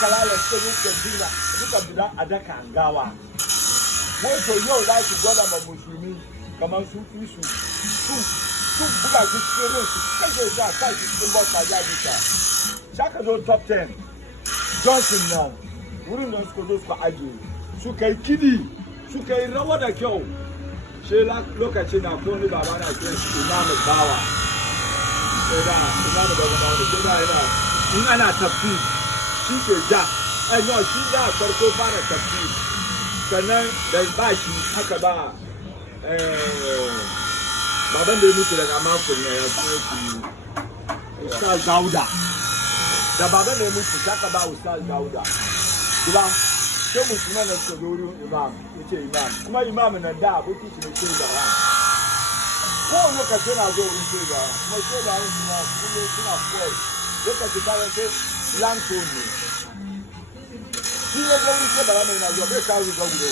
kalala suka zo suka jira suka bida a daka gawa wai to yau za su gwada ma musulmi kamar su buga su cikin rin su kashe shi a kan shi cikin bauta ya bisa shaka zo top 10 johnson nan wurin nan suka zo suka ajiye suka yi kidi suka yi rawa da kyau shi lokacin na kone baba na kiran shi imamu bawa sai da imamu bawa da wani sai da yana in ana tafi shi ke ja no shi da farko fara tafi sannan da ba shi haka ba baban da ya mutu daga makon ya so ki Ustaz Dauda da baban da ya mutu haka ba Ustaz Dauda kuma sai musulman da suka zo wurin imam yace imam kuma imam nan da abokin shi ne ke da ran ko lokaci na zo wurin ke da kuma ke da ran kuma suna koyi lokaci bayan sai lanto ne shi ne ga wurin ke da ran na zo bai kawo ga gudu